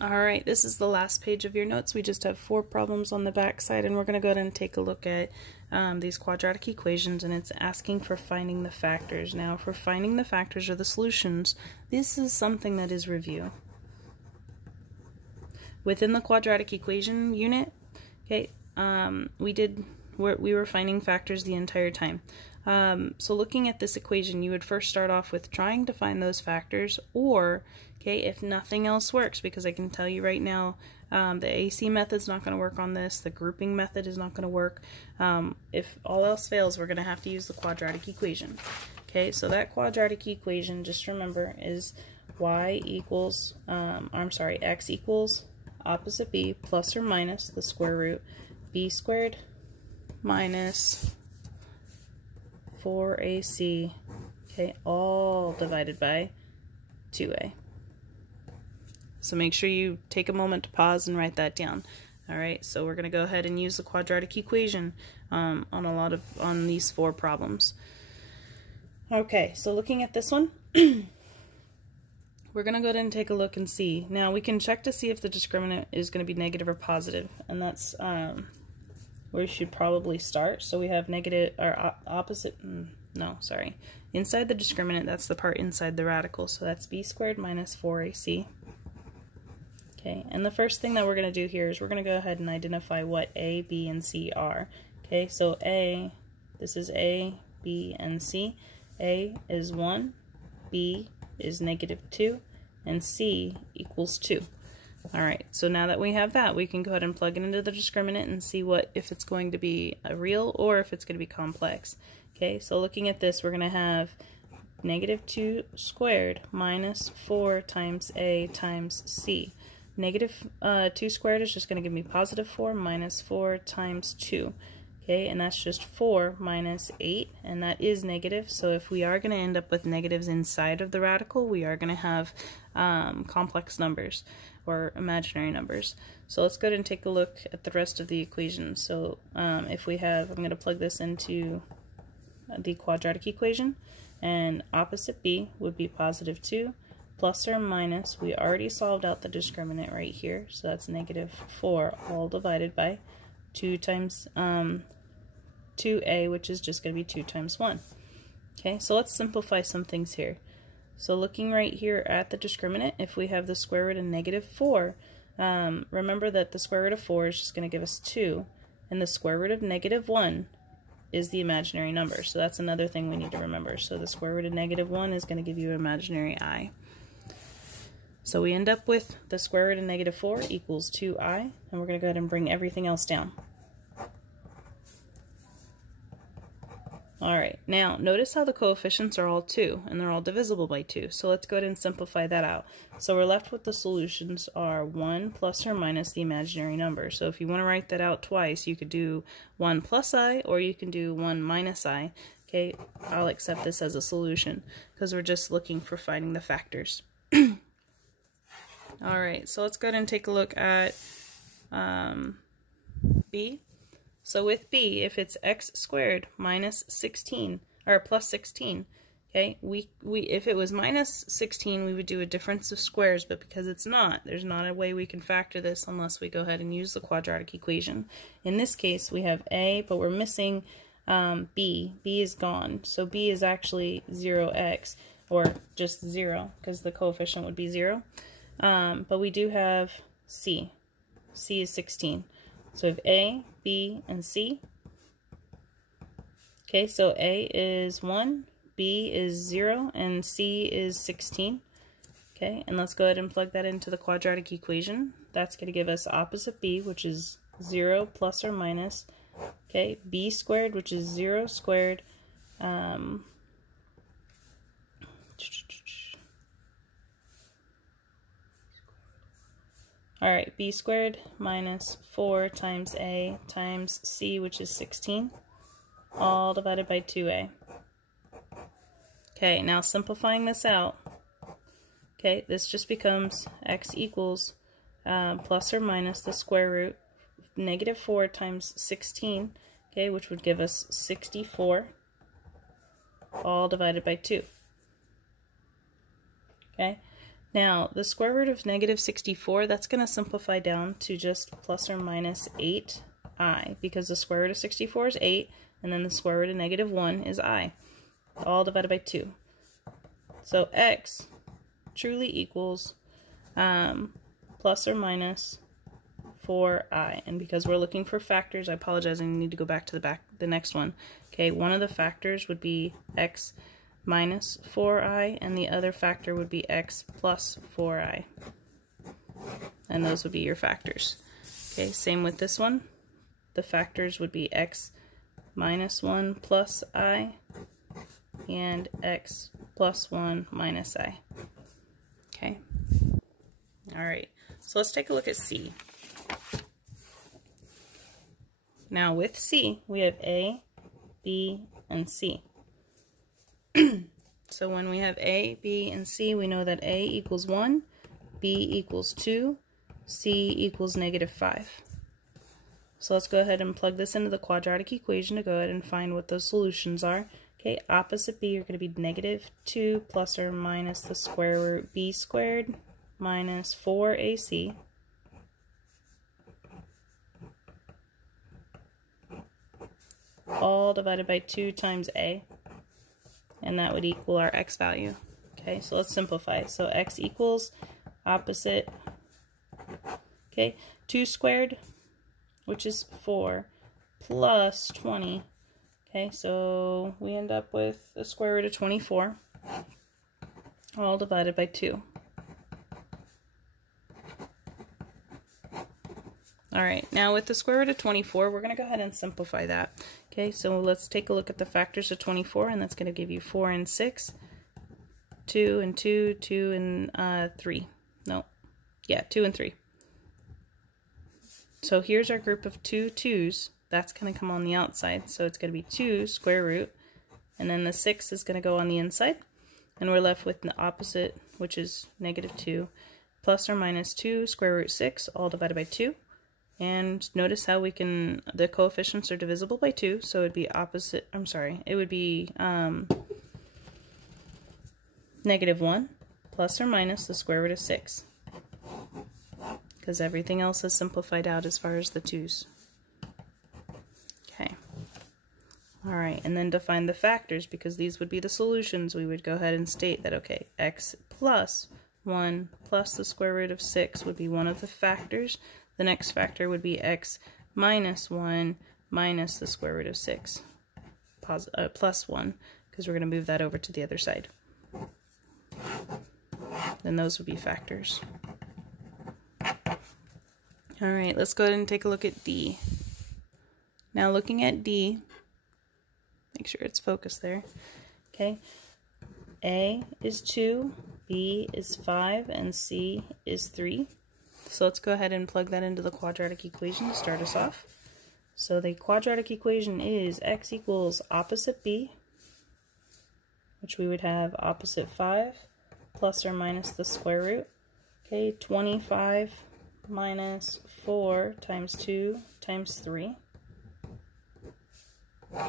Alright, this is the last page of your notes. We just have 4 problems on the back side, and we're going to go ahead and take a look at these quadratic equations, and it's asking for finding the factors. Now, for finding the factors or the solutions, this is something that is review. Within the quadratic equation unit, okay, we were finding factors the entire time. So looking at this equation, you would first start off with trying to find those factors, or okay, if nothing else works, because I can tell you right now, the AC method is not going to work on this, the grouping method is not going to work. If all else fails, we're going to have to use the quadratic equation. Okay, so that quadratic equation, just remember, is x equals opposite b plus or minus the square root b squared minus 4ac, okay, all divided by 2a. So make sure you take a moment to pause and write that down. Alright, so we're going to go ahead and use the quadratic equation on these 4 problems. Okay, so looking at this one, we're going to go ahead and take a look and see. Now we can check to see if the discriminant is going to be negative or positive, and that's where we should probably start. So we have negative, or opposite, inside the discriminant, that's the part inside the radical, so that's b squared minus 4ac. Okay, and the first thing that we're going to do here is we're going to go ahead and identify what a, b, and c are. Okay, so this is a, b, and c. A is 1, b is negative 2, and c equals 2. Alright, so now that we have that, we can go ahead and plug it into the discriminant and see if it's going to be a real or if it's going to be complex. Okay, so looking at this, we're going to have negative 2 squared minus 4 times a times c. Negative 2 squared is just going to give me positive 4 minus 4 times 2. Okay, and that's just 4 minus 8, and that is negative. So if we are going to end up with negatives inside of the radical, we are going to have complex numbers or imaginary numbers. So let's go ahead and take a look at the rest of the equation. So if we have, I'm going to plug this into the quadratic equation, and opposite b would be positive 2. Plus or minus, we already solved out the discriminant right here, so that's negative 4 all divided by 2 times 2a, which is just going to be 2 times 1. Okay, so let's simplify some things here. So looking right here at the discriminant, if we have the square root of negative 4, remember that the square root of 4 is just going to give us 2, and the square root of negative 1 is the imaginary number. So that's another thing we need to remember. So the square root of negative 1 is going to give you an imaginary I. So we end up with the square root of negative 4 equals 2i, and we're going to go ahead and bring everything else down. Alright, now notice how the coefficients are all 2, and they're all divisible by 2. So let's go ahead and simplify that out. So we're left with the solutions are 1 plus or minus the imaginary number. So if you want to write that out twice, you could do 1 plus I, or you can do 1 minus I. Okay, I'll accept this as a solution, because we're just looking for finding the factors. Alright, so let's go ahead and take a look at b. So with b, if it's x squared minus 16, or plus 16, okay, if it was minus 16, we would do a difference of squares, but because it's not, there's not a way we can factor this unless we go ahead and use the quadratic equation. In this case, we have a, but we're missing b. B is gone, so b is actually 0x, or just 0, because the coefficient would be 0. But we do have c. C is 16. So we have a, b, and c. Okay, so a is 1, b is 0, and c is 16. Okay, and let's go ahead and plug that into the quadratic equation. That's going to give us opposite b, which is 0 plus or minus, okay, b squared, which is 0 squared, alright, b squared minus 4 times a times c, which is 16, all divided by 2a. Okay, now simplifying this out, okay, this just becomes x equals plus or minus the square root of negative 4 times 16, okay, which would give us 64, all divided by 2. Okay, Now, the square root of negative 64, that's going to simplify down to just plus or minus 8i, because the square root of 64 is 8, and then the square root of negative 1 is I, all divided by 2. So x truly equals plus or minus 4i, and because we're looking for factors, I apologize, I need to go back to the next one. Okay, one of the factors would be x minus 4i, and the other factor would be x plus 4i. And those would be your factors. Okay, same with this one. The factors would be x minus 1 plus I, and x plus 1 minus I. Okay. Alright, so let's take a look at C. Now with C, we have A, B, and C. So when we have A, B, and C, we know that A equals 1, B equals 2, C equals negative 5. So let's go ahead and plug this into the quadratic equation to go ahead and find what those solutions are. Okay, opposite B are going to be negative 2 plus or minus the square root B squared minus 4AC. All divided by 2 times A. And that would equal our x value. Okay, so let's simplify. So x equals opposite, okay, 2 squared, which is 4, plus 20. Okay, so we end up with the square root of 24, all divided by 2. Alright, now with the square root of 24, we're going to go ahead and simplify that. Okay, so let's take a look at the factors of 24, and that's going to give you 4 and 6, 2 and 2, 2 and 3. No, yeah, 2 and 3. So here's our group of 2 2's. That's going to come on the outside, so it's going to be 2 square root, and then the 6 is going to go on the inside, and we're left with the opposite, which is negative 2, plus or minus 2 square root 6, all divided by 2. And notice how we can, the coefficients are divisible by 2, so it would be opposite, I'm sorry, it would be negative 1 plus or minus the square root of 6, because everything else is simplified out as far as the 2's. Okay. Alright, and then to find the factors, because these would be the solutions, we would go ahead and state that, okay, x plus 1 plus the square root of 6 would be one of the factors. The next factor would be x minus 1 minus the square root of 6 plus 1, because we're going to move that over to the other side. Then those would be factors. Alright, let's go ahead and take a look at D. Now looking at D, make sure it's focused there. Okay, A is 2, B is 5, and C is 3. So let's go ahead and plug that into the quadratic equation to start us off. So the quadratic equation is x equals opposite B, which we would have opposite 5 plus or minus the square root. Okay, 25 minus 4 times 2 times 3,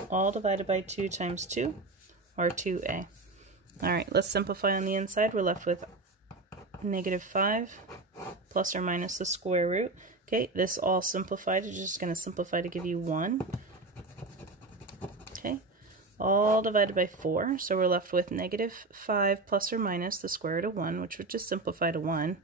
all divided by 2 times 2, or 2a. Alright, let's simplify on the inside. We're left with negative 5 plus or minus the square root. Okay, this all simplified is just going to simplify to give you 1. Okay, all divided by 4, so we're left with negative 5 plus or minus the square root of 1, which would just simplify to 1.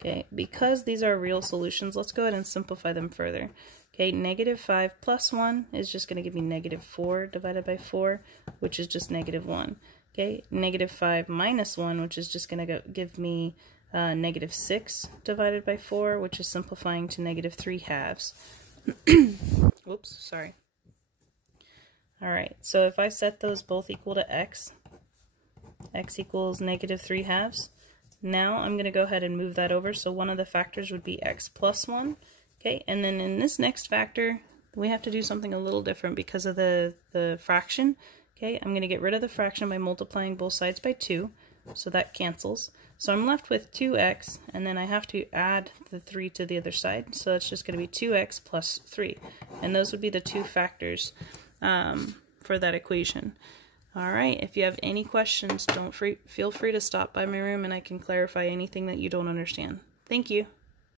Okay, because these are real solutions, let's go ahead and simplify them further. Okay, negative 5 plus 1 is just going to give me negative 4 divided by 4, which is just negative 1. Okay, negative 5 minus 1, which is just going to give me negative 6 divided by 4, which is simplifying to negative 3 halves. Whoops, sorry. Alright, so if I set those both equal to x equals negative 3 halves, now I'm going to go ahead and move that over, so one of the factors would be x plus 1. Okay, and then in this next factor, we have to do something a little different because of the fraction. Okay, I'm going to get rid of the fraction by multiplying both sides by 2, so that cancels. So I'm left with 2x, and then I have to add the 3 to the other side, so that's just going to be 2x plus 3. And those would be the two factors for that equation. All right, if you have any questions, feel free to stop by my room and I can clarify anything that you don't understand. Thank you.